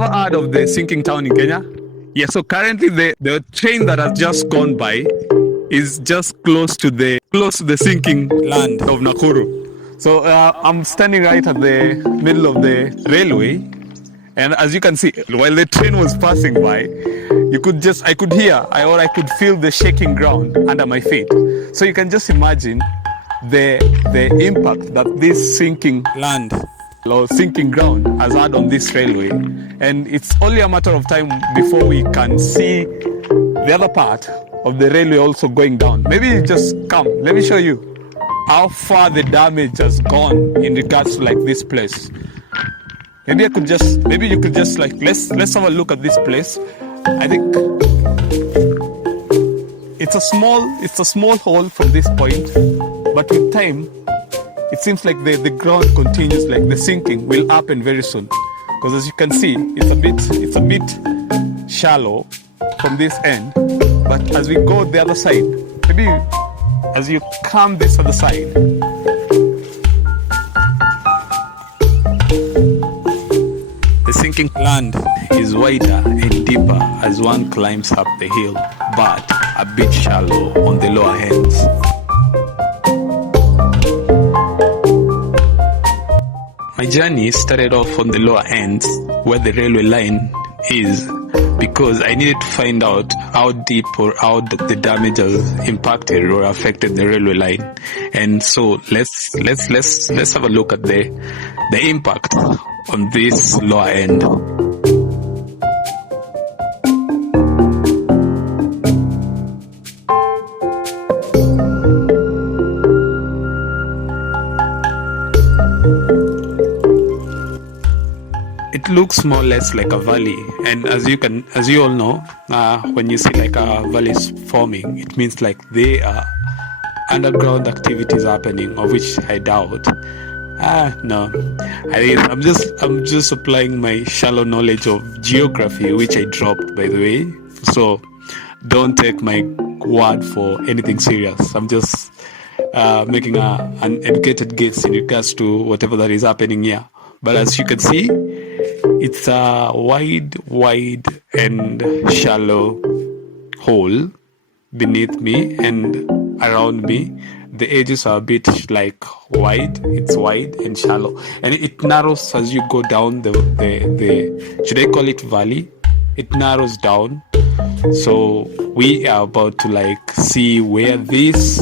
ever heard of the sinking town in Kenya? Yeah, so currently the train that has just gone by is just close to the sinking land of Nakuru. So I'm standing right at the middle of the railway, and as you can see, while the train was passing by, I could feel the shaking ground under my feet. So you can just imagine the impact that this sinking land or sinking ground has had on this railway, and it's only a matter of time before we can see the other part of the railway also going down. Maybe you just come, let me show you how far the damage has gone in regards to like this place. Maybe you could just like let's have a look at this place. I think it's a small hole from this point, but with time it seems like the ground continues, like the sinking will happen very soon. Because as you can see, it's a bit shallow from this end, but as we go the other side, maybe as you come this other side, the sinking land is wider and deeper as one climbs up the hill, but a bit shallow on the lower ends. My journey started off on the lower ends where the railway line is, because I needed to find out how deep or how the damage has impacted or affected the railway line. And so let's have a look at the impact on this lower end. It looks more or less like a valley, and as you all know, when you see like a valley is forming, it means like there are underground activities happening, of which I doubt. No, I'm just applying my shallow knowledge of geography, which I dropped, by the way. So don't take my word for anything serious. I'm just making an educated guess in regards to whatever that is happening here. But as you can see, it's a wide and shallow hole beneath me and around me. The edges are a bit like wide. It's wide and shallow, and it narrows as you go down the should I call it valley? It narrows down. So we are about to like see where this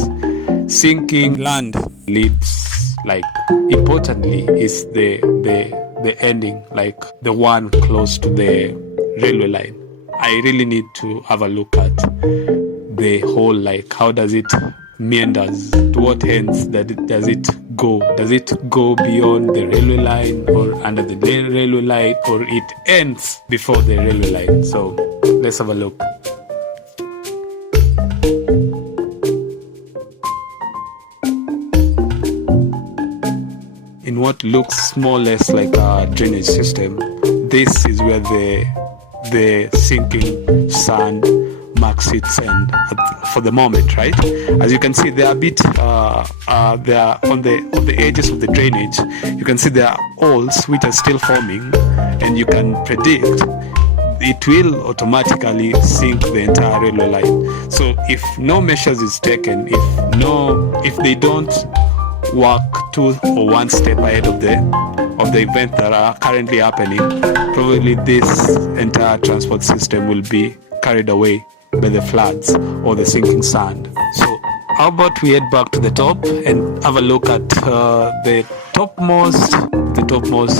sinking land leads. Like importantly is the ending, like the one close to the railway line. I really need to have a look at the whole, like how does it meanders, to what ends does it go? Does it go beyond the railway line or under the railway line, or it ends before the railway line? So let's have a look. In what looks more or less like a drainage system, this is where the sinking sand marks its end for the moment, right? As you can see, they are a bit they are on the edges of the drainage. You can see there are holes which are still forming, and you can predict it will automatically sink the entire railway line. So if no measures is taken, if they don't work 2 or 1 step ahead of the events that are currently happening, probably this entire transport system will be carried away by the floods or the sinking sand. So how about we head back to the top and have a look at the topmost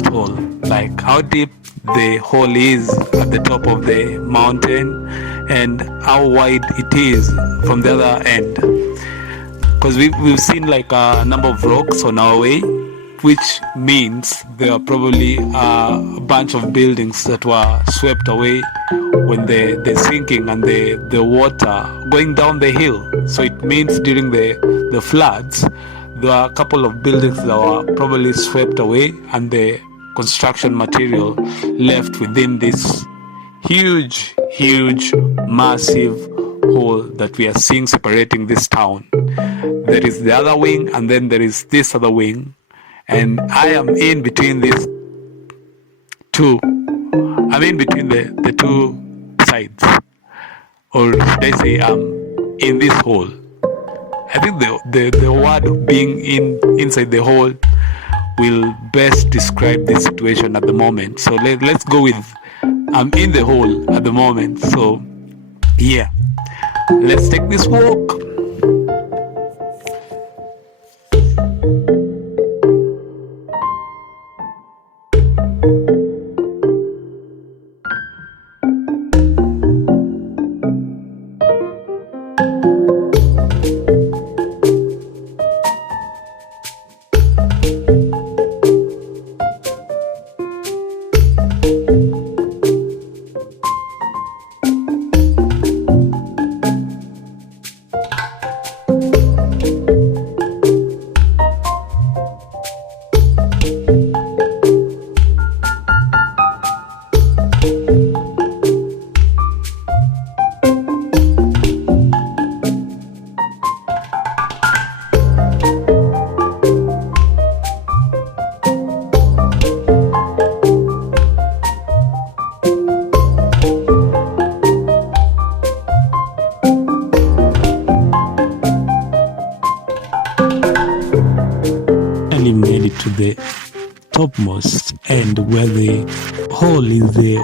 hole, like how deep the hole is at the top of the mountain and how wide it is from the other end. Because we've seen like a number of rocks on our way, which means there are probably a bunch of buildings that were swept away when the sinking and the water going down the hill. So it means during the floods, there are a couple of buildings that were probably swept away, and the construction material left within this huge, massive hole that we are seeing separating this town. There is the other wing, and then there is this other wing, and I am in between these two. I'm in between the two sides, or should I say in this hole. I think the word being inside the hole will best describe the situation at the moment. So let's go with I'm in the hole at the moment. So yeah, let's take this walk. Made it to the topmost end where the hole is the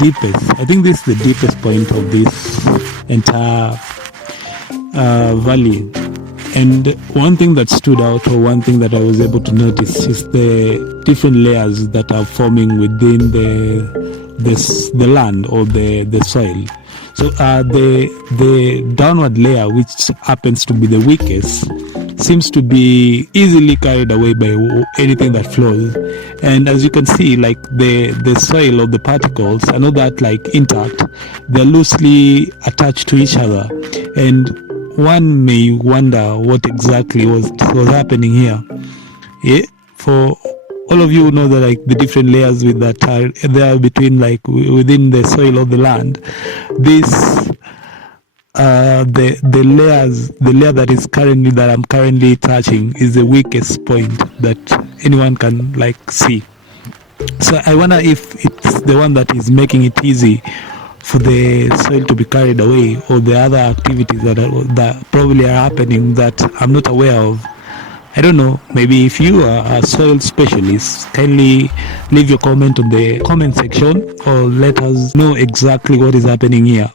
deepest. I think this is the deepest point of this entire valley. And one thing that stood out, or one thing that I was able to notice, is the different layers that are forming within the land or the soil. So the downward layer, which happens to be the weakest, seems to be easily carried away by anything that flows. And as you can see, like the soil or the particles are not that like intact, they're loosely attached to each other, and one may wonder what exactly was happening here. Yeah, for all of you who know that like the different layers with that are there between, like within the soil of the land, this the layer that I'm currently touching is the weakest point that anyone can like see. So I wonder if it's the one that is making it easy for the soil to be carried away, or the other activities that probably are happening that I'm not aware of. I don't know. Maybe if you are a soil specialist, kindly leave your comment on the comment section, or let us know exactly what is happening here.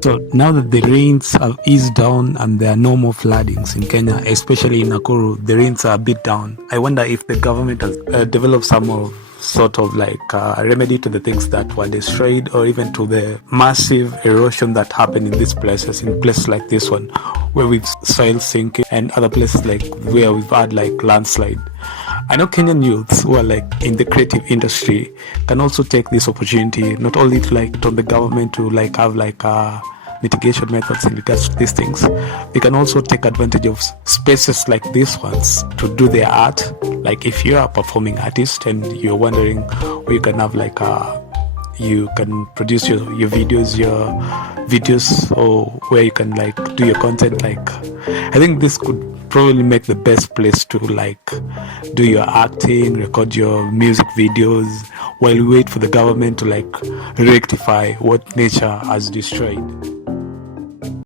So now that the rains have eased down and there are no more floodings in Kenya, especially in Nakuru, the rains are a bit down. I wonder if the government has developed some sort of like remedy to the things that were destroyed, or even to the massive erosion that happened in these places, in places like this one, where we've soil sinking, and other places like where we've had like landslide. I know Kenyan youths who are like in the creative industry can also take this opportunity, not only to like tell the government to like have like mitigation methods in regards to these things. They can also take advantage of spaces like these ones to do their art. Like if you're a performing artist and you're wondering where you can have like you can produce your videos, or where you can like do your content, like I think this could probably make the best place to like do your acting, record your music videos, while we wait for the government to like rectify what nature has destroyed.